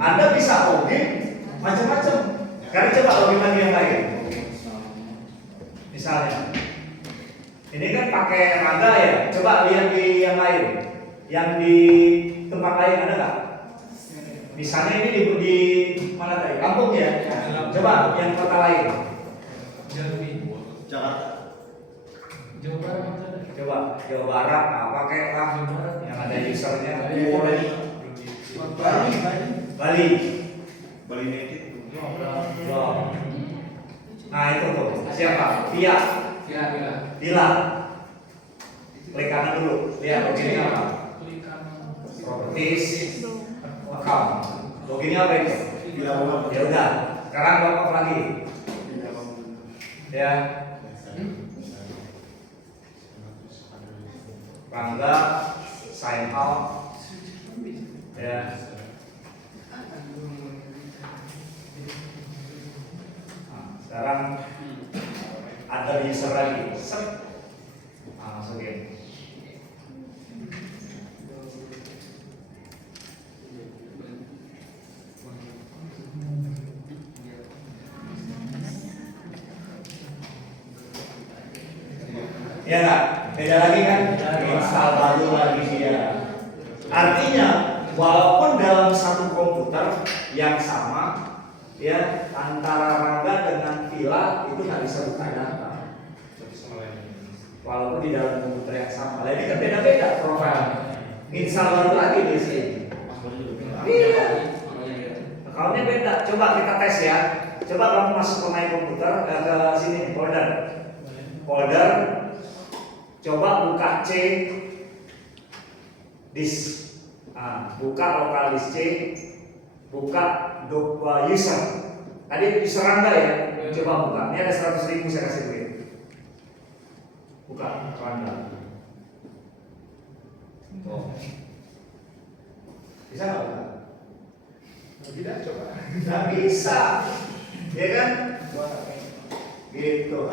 Anda bisa login macam-macam. Karena coba login lagi yang lain. Misalnya, ini kan pakai Rangga ya. Coba lihat di yang lain, yang di tempat lain ada nggak? Misalnya ini di mana tadi? Lampung ya. Coba yang kota lain. Jakarta. Jawa Barat. Coba Jawa Barat, pakai yang ada usernya. Bali. Bali United. Nah itu tuh siapa? Via. Bila. Klik kanan dulu. Lihat loginnya apa? Properties. Account. Loginnya apa itu? Ya udah. Sekarang bapak lagi. Ya. Rangga sign out. Ya. Nah, sekarang ada user lagi. Set. Nah, masukin. Ya nggak? Beda lagi kan? Install baru lagi dia. Artinya, walaupun dalam satu komputer yang sama, ya antara Rangga dengan Vila itu nggak bisa buka data. Walaupun di dalam komputer yang sama, ini kan beda-beda profilnya. Install baru lagi di sini. Iya. Akunnya beda. Coba kita tes ya. Coba kamu masuk ke My Komputer ke sini folder. Coba buka C disk. Nah, buka lokal disk C, buka user. Tadi user Rangga ya. Coba buka. Ini ada 100.000 saya kasih duit. Buka Rangga. Oh. Bisa nggak buka? Tidak coba. Nggak bisa, ya kan? Gitu.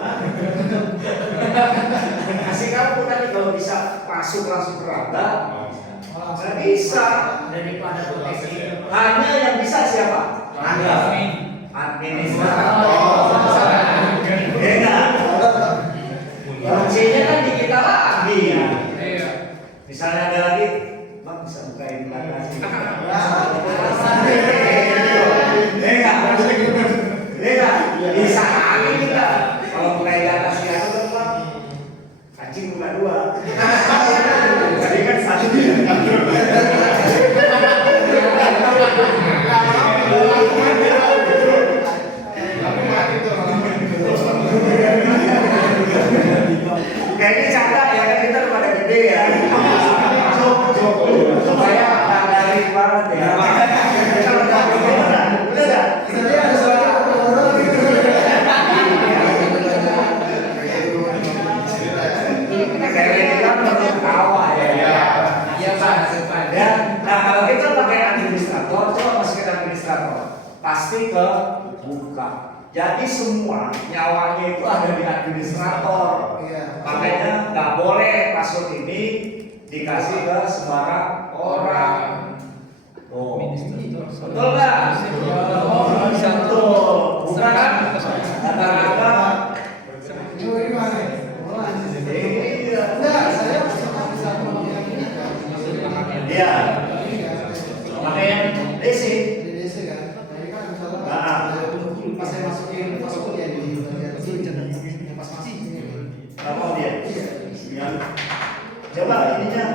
Kasih kamu tadi kalau bisa masuk langsung ke Rangga, nggak bisa. Daripada proteksi. Hanya yang bisa siapa? Rangga. Administrator. Ya kan? Kuncinya kan di kita lagi. Misalnya ada lagi, Bang bisa bukain bagasi. Bisa lagi kita. Kalau mulai di atas ya itu kan kancing buka 2. Jadi kan satu dia. Kayaknya catat ya kan kita udah pada gede ya. Supaya nggak garing banget ya. Kita udah udah. Nah kalau kita pakai administrator, coba masukin administrator, pasti ke buka. Jadi semua nyawanya itu ada di administrator. Makanya nggak boleh password ini dikasih ke sembarang orang. Oh, betul nggak? Oh, betul. Bukan kan? Kata-kata. Iya. Makanya DC kan. Nah, Pas saya masukin password ya di bagian sini yang pas masih. apa dia? Iya. Coba ininya.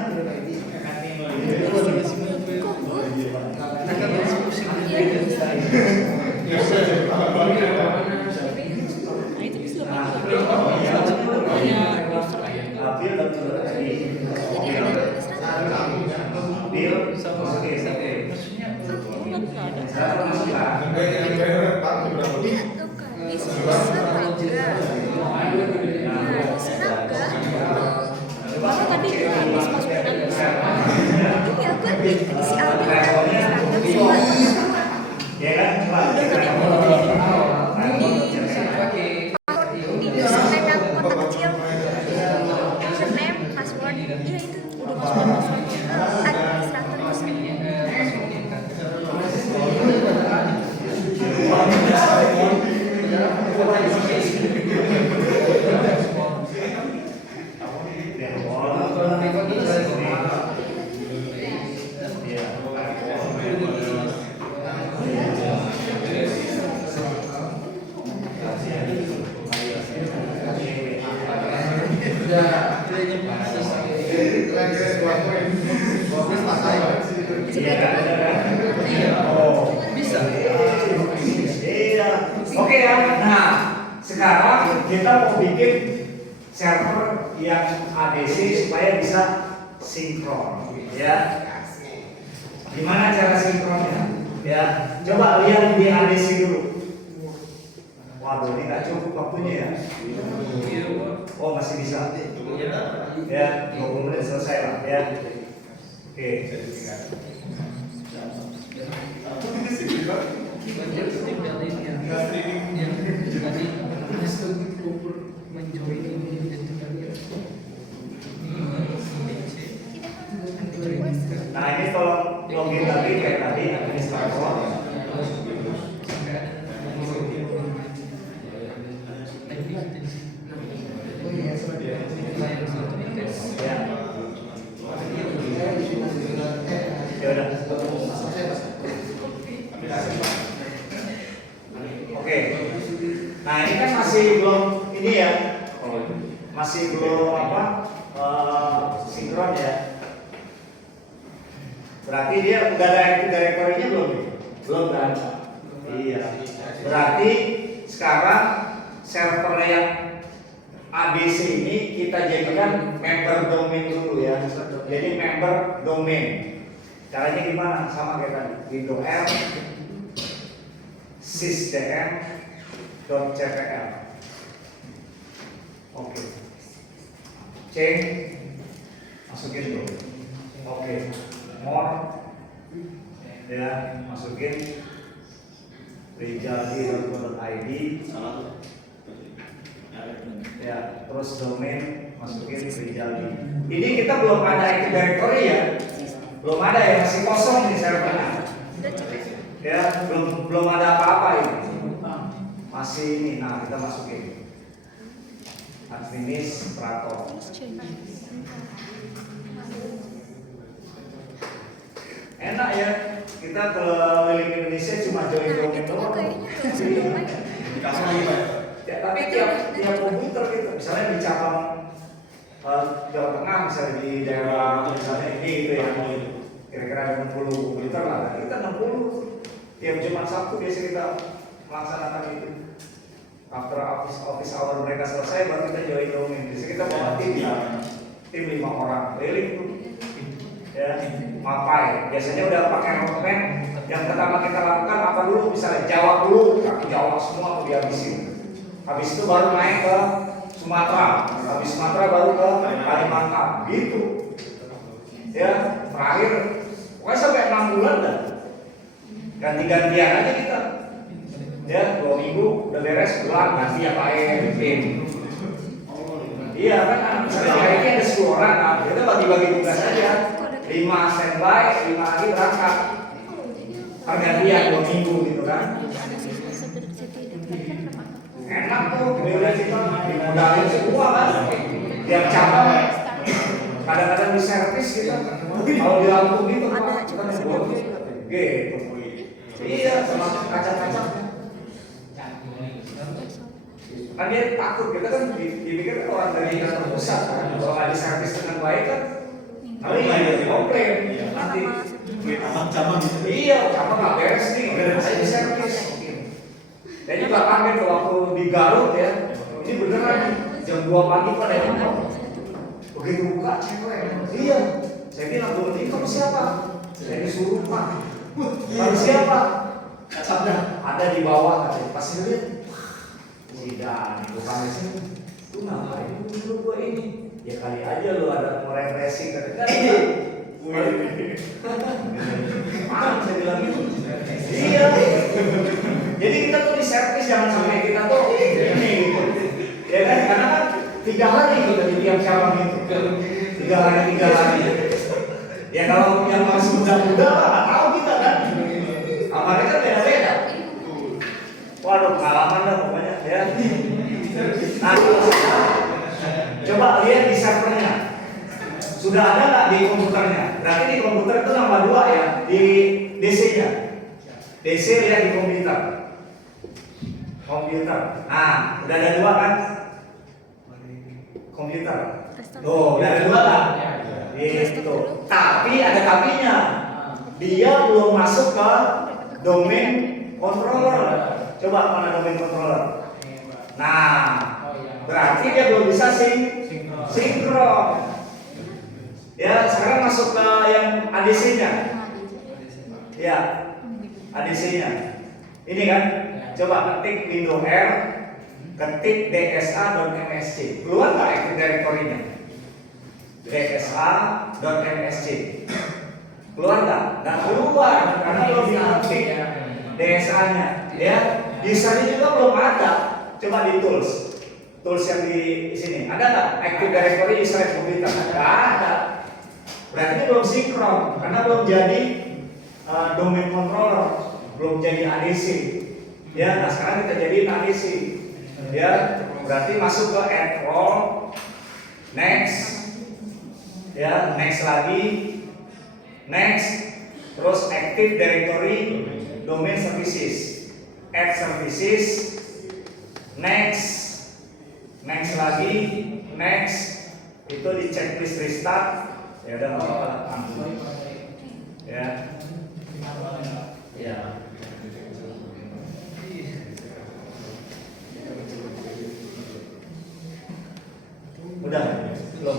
Sekarang kita mau bikin server yang ADC supaya bisa sinkron, ya. Gimana cara sinkronnya? Ya, coba lihat di ADC dulu. Waduh, ini nggak cukup waktunya ya. Oh, masih bisa. Ya, 20 menit selesai lah ya. Oke. Nah, ini tolong login lagi kayak tadi administrator. Ya udah. Oke. Nah, ini kan masih belum ini ya. Masih belum apa? Sinkron ya. Berarti dia udah ada Active Directory-nya belum? Belum kan? Iya. Berarti sekarang server yang ABC ini kita jadikan member domain dulu ya. Jadi member domain. Caranya gimana? Sama kayak tadi. Windows R sysdm.cpl. Oke. Change masukin dulu. Oke. More ya, masukin rijaldi.id ya, terus domain masukin rijaldi. Ini kita belum ada Active Directory ya, belum ada ya, masih kosong nih servernya ya, belum ada apa-apa ini, masih ini. Nah, kita masukin administrator. Enak ya, kita keliling Indonesia cuma join domain doang. Dikasih lagi Pak. Ya, tapi tiap komputer gitu, misalnya di cabang Jawa Tengah, misalnya di daerah misalnya ini gitu ya, kira-kira 60 komputer lah, kita 60. Tiap Jumat Sabtu biasa kita melaksanakan itu. After office hour mereka selesai, baru kita join domain. Biasanya kita bawa tim 5 orang, keliling tuh. Ya, mapai. Biasanya udah pakai roadmap. Yang pertama kita lakukan apa dulu? Misalnya Jawa dulu, kaki Jawa semua tuh dihabisin. Habis itu baru naik ke Sumatera. Habis Sumatera baru ke Kalimantan. Gitu. Ya, terakhir pokoknya sampai 6 bulan dah. Ganti-gantian aja kita. Ya, 2 minggu udah beres, pulang ganti yang lain tim. Iya kan, misalnya hari ini ada 10 orang, nah kita bagi-bagi tugas aja. 5 standby, 5 lagi berangkat. Pergantian 2 minggu gitu kan. Enak tuh, kemudian kita dimodalin semua kan. Tiap cabang kadang-kadang di servis gitu. Kalau di Lampung gitu, Pak, kita ngebuat gitu. Iya, sama kaca-kacanya. Kan dia takut, kita kan dipikir orang dari kantor pusat kan. Kalau nggak diservis dengan baik kan, nanti nggak komplain. Nanti Cabang iya, cabang nggak beres nih, nggak bisa diservis. Dan juga kaget tuh waktu di Garut ya, ini beneran jam 2 pagi pada yang begitu buka cewek. Iya, saya bilang dulu ini kamu siapa? Saya disuruh Pak. Kamu siapa? Ada di bawah katanya. Pas lihat, tidak, bukan di sini. Lu ngapain dulu gua ini? Ya kali aja lu ada mau refreshing kan? Mana saya bilang gitu? Iya. Jadi kita tuh di servis jangan sampai kita tuh ini gitu. Ya kan? Karena kan 3 hari gitu di tiap cabang itu. 3 hari. Ya kalau yang masih muda-muda lah nggak tahu kita kan. Kamarnya kan beda-beda. Waduh, pengalaman dah pokoknya ya. Nah, coba lihat di servernya. Sudah ada nggak di komputernya? Berarti di komputer itu nambah 2 ya, di DC-nya. DC lihat di komputer. Nah, udah ada 2 kan? Komputer. Tuh, udah ada 2 kan? Gitu. Tapi ada tapinya. Dia belum masuk ke domain controller. Coba mana domain controller? Nah, Oh iya. berarti dia belum bisa sinkron. Ya, sekarang masuk ke yang ADC-nya. Ya, ADC-nya. Ini kan, coba ketik window R, ketik dsa.msc. Keluar nggak Active Directory-nya? dsa.msc. Keluar nggak? Nggak keluar, karena belum diketik DSA-nya. Ya, usernya juga belum ada. Coba di tools yang di sini ada nggak Active Directory user komputer? Nggak ada. Berarti ini belum sinkron karena belum jadi domain controller, belum jadi ADC. Ya, nah sekarang kita jadi ADC. Ya, berarti masuk ke add role, next. Ya, next lagi, next, terus Active Directory domain services, add services, next lagi, next, itu di checklist restart. Ya udah nggak apa-apa, ya, ya. Udah belum?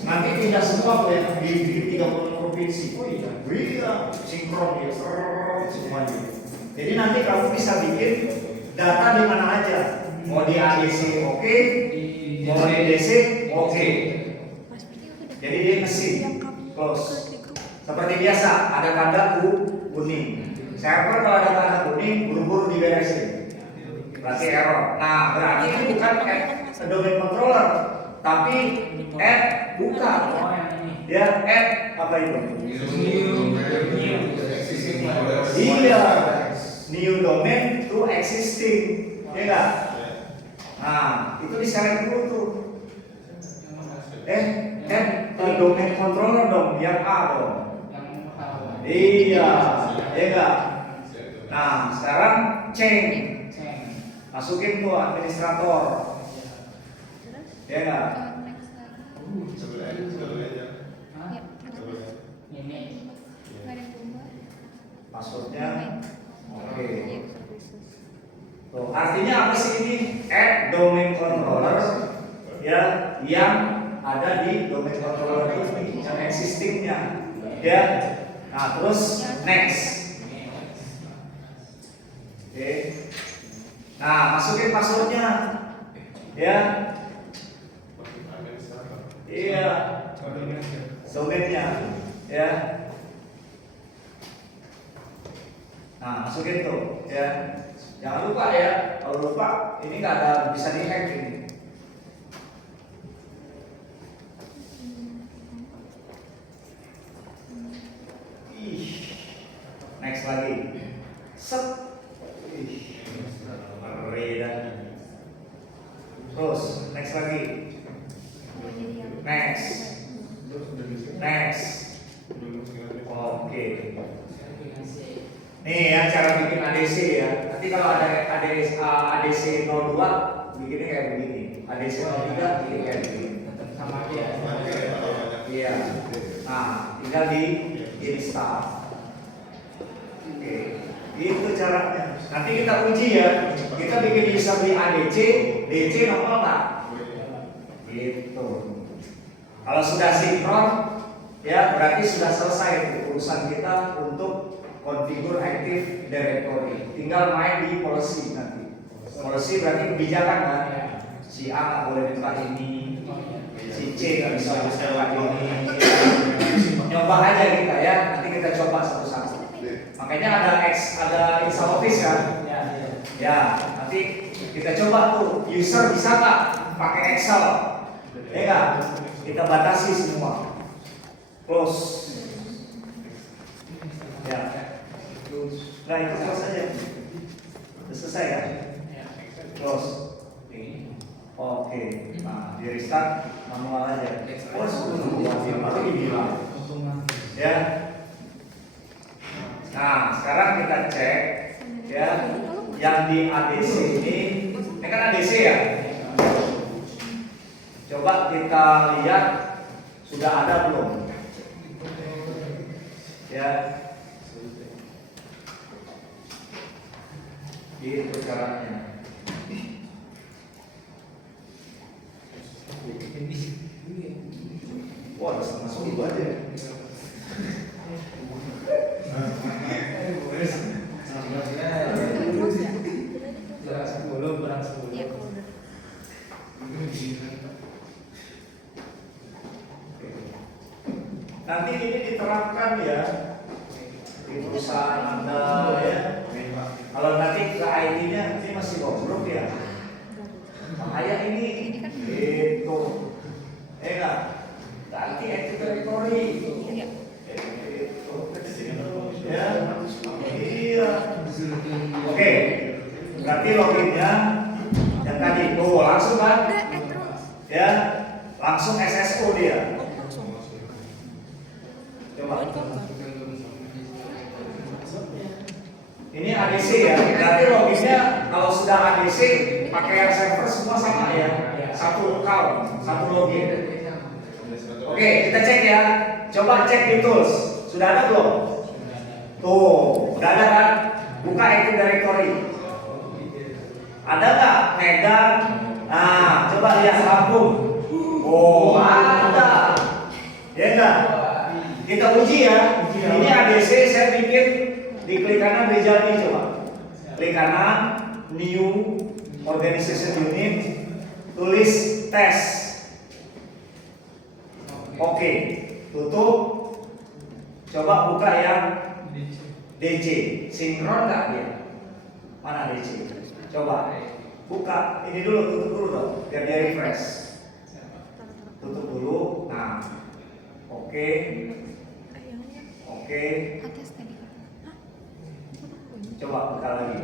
Nanti pindah semua ke yang di 30 provinsi. Oh iya, sinkron ya, semuanya. Jadi nanti kamu bisa bikin data di mana aja. Mau di ADC oke, mau di DC oke. Jadi dia ngesin close. Seperti biasa ada tanda kuning. Server kalau ada tanda kuning buru-buru diberesin. Berarti error. Nah, berarti ini bukan domain controller, tapi add bukan. Ya, add apa itu? Iya, new domain to existing. Ya enggak? Nah, itu diseret dulu tuh. Domain controller dong, yang A dong. Iya, ya enggak? Nah, sekarang change. Masukin tuh administrator. Ya enggak? Passwordnya oke. Tuh, artinya apa sih ini? Add domain controller ya yang ada di domain controller ini yang existingnya. Ya. Nah, terus next. Oke. Nah, masukin passwordnya. Ya. Iya. Domainnya. Ya. Nah, masukin tuh. Ya. Jangan lupa ya. Kalau lupa, ini nggak ada bisa dihack ini. Next lagi. Set. Terus next lagi. Next. Oke. Nih ya cara bikin ADC ya. Nanti kalau ada ADC 02 bikinnya kayak begini. ADC 03 bikin kayak begini. Sama aja. Iya. Nah, tinggal di install. Oke. Itu caranya. Nanti kita uji ya. Kita bikin user di ADC, DC nongol nggak? Gitu. Kalau sudah sinkron, ya berarti sudah selesai urusan kita untuk konfigur Active Directory. Tinggal main di policy nanti. Policy berarti kebijakan kan? Si A nggak boleh buka ini, si C nggak bisa buka ini. Nyoba aja kita ya. Nanti kita coba satu-satu. Makanya ada install Office kan? Ya, nanti kita coba tuh user bisa nggak pakai Excel, ya nggak? Kita batasi semua, close. Ya, nah itu close aja. Udah selesai kan? Close. Oke. Nah, di restart manual aja. Close dulu, baru dibilang. Ya. Nah, sekarang kita cek ya. Yang di ADC ini kan ADC ya. Coba kita lihat sudah ada belum? Ya. Gitu caranya. Wah, harus masuk itu aja. Jarak 10 kurang 10. Iya, kalau udah. Nanti ini diterapkan ya di perusahaan Anda ya. Kalau nanti ke IT-nya nanti masih goblok ya. Bahaya ini. Gitu. Enggak. Ganti Active Directory. Iya. Ya. Iya. Oke. Berarti loginnya yang tadi langsung kan? Udah, terus. Ya. Langsung SSO dia. Langsung. Coba. Ini ADC ya. Berarti loginnya kalau sudah ADC pakai yang server semua sama ya. Satu account, satu login. Oke, kita cek ya. Coba cek di tools. Sudah ada belum? Tuh, udah ada kan? Buka Active Directory. Ada nggak Medan? Nah, coba lihat sambung. Oh, ada. Ya enggak? Kita uji ya. Ini ADC saya bikin di klik kanan Rizaldi coba. Klik kanan, New Organization Unit, tulis tes. Oke, tutup. Coba buka yang DC. Sinkron nggak dia? Mana DC? Coba buka. Ini dulu, tutup dulu dong, biar dia refresh. Tutup dulu. Nah, oke. Oke. Atas tadi. Hah? Coba buka lagi.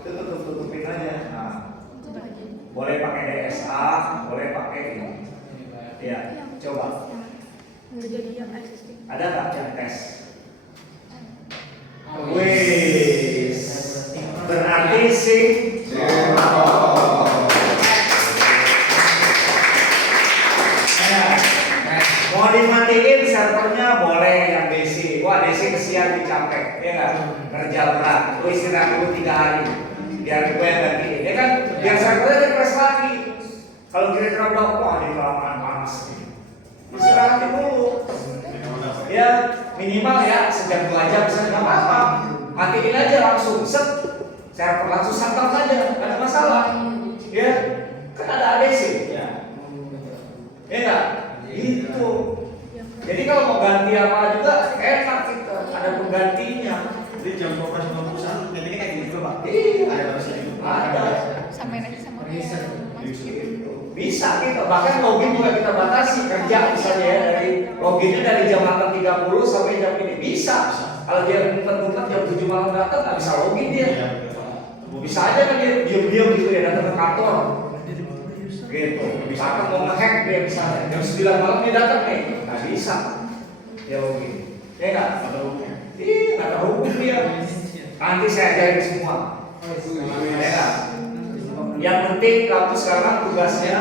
Tutupin aja. Nah, Coba aja. boleh pakai DSA, boleh pakai ini. Ya, coba. Nggak jadi yang existing. Ada nggak yang tes? Wih, berarti sih. Mau dimatiin servernya boleh yang DC. Wah, DC kesian dicapek, ya nggak? Kerja berat. Lu istirahat dulu 3 hari. Biar gue yang gantiin. Ya kan? Biar servernya refresh lagi. Kalau kira-kira udah wah di kelamaan panas nih. Istirahatin dulu. Ya minimal ya sejam 2 jam bisa nggak apa-apa. Matiin aja langsung set. Server langsung shutdown saja, nggak ada masalah. Ya, kan ada ADC. Ya. Ya nggak? Gitu. Jadi kalau mau ganti apa juga enak kita, ada penggantinya. Jadi jam operasional perusahaan gantinya kayak gitu Pak. Iya. Ada harusnya gitu. Ada. Samain aja sama Gitu. Bisa kita bahkan login juga kita batasi kerja misalnya ya dari loginnya dari jam 8.30 sampai jam ini bisa. Kalau dia bukan jam 7 malam datang nggak bisa login dia. Bisa aja kan dia diam-diam gitu ya datang ke kantor. Gitu. Misalkan mau nge-hack dia misalnya jam 9 malam dia datang nih, nggak bisa. Dia login. Ya nggak? Ada hukum. Iya, ada hukum dia. Nanti saya ajarin semua. Ya nggak? Yang penting kamu sekarang tugasnya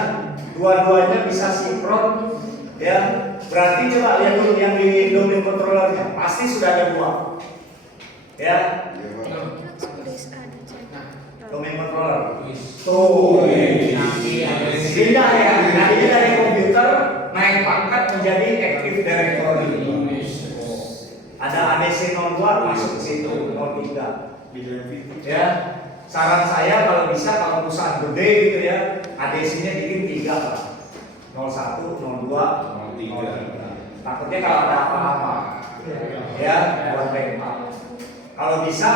dua-duanya bisa sinkron ya. Berarti coba lihat dulu yang di domain controllernya pasti sudah ada 2 ya. Domain controller tuh pindah ya. Nah ini dari komputer naik pangkat menjadi Active Directory. Ada ADC 02 masuk ke situ 03 ya. Saran saya kalau bisa kalau perusahaan gede gitu ya, ADC-nya bikin 3 lah. 01, 02, 03. Takutnya kalau ada apa-apa ya buat backup. Kalau bisa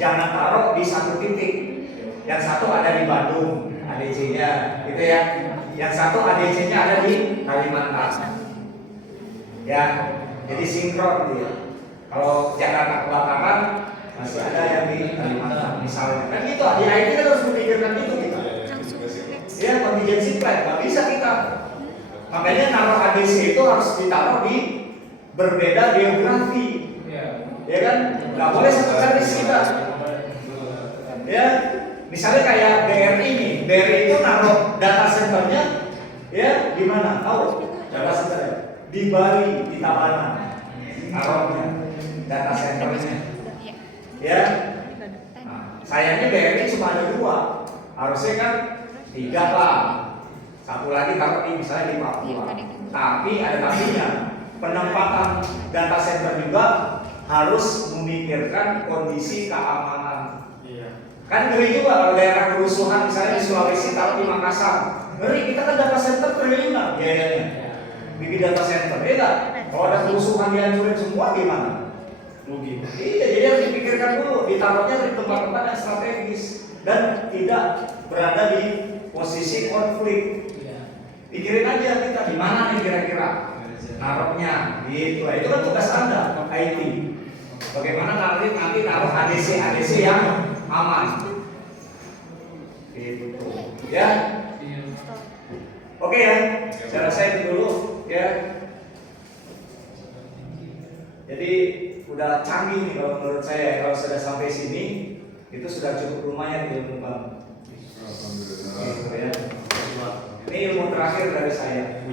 jangan taruh di satu titik. Yang satu ada di Bandung ADC-nya, gitu ya. Yang satu ADC-nya ada di Kalimantan. Ya, jadi sinkron dia. Kalau Jakarta kebakaran masih ada yang di Kalimantan misalnya. Kan gitu, di IT kan harus memikirkan itu kita. Ya, contingency plan, nggak bisa kita. Makanya naruh ADC itu harus ditaruh di berbeda geografi. Ya kan? Nggak boleh satu garis kita. Ya, misalnya kayak BRI ini, BRI itu naruh data centernya ya di mana? Tahu? Data center di Bali, di Tabanan. Naruhnya data centernya. Ya. Nah, Sayangnya BRI cuma ada 2, harusnya kan 3 lah. Satu lagi taruh di misalnya di Papua. Tapi ada tapinya, penempatan data center juga harus memikirkan kondisi keamanan. Iya. Kan ngeri juga kalau daerah kerusuhan misalnya di Sulawesi taruh di Makassar. Ngeri, kita kan data center triliunan biayanya. Bikin data center, ya kan? Kalau ada kerusuhan dihancurin semua gimana? Rugi. Iya, jadi harus dipikirkan dulu, ditaruhnya di tempat-tempat yang strategis dan tidak berada di posisi konflik. Pikirin aja kita di mana nih kira-kira naruhnya, gitu. Itu kan tugas Anda, IT. Bagaimana nanti naruh ADC yang aman, gitu. Ya, oke ya. Saya rasa itu dulu, ya. Jadi udah canggih nih kalau menurut saya. Kalau sudah sampai sini itu sudah cukup lumayan ilmu kamu. Gitu ya. Ini ilmu terakhir dari saya.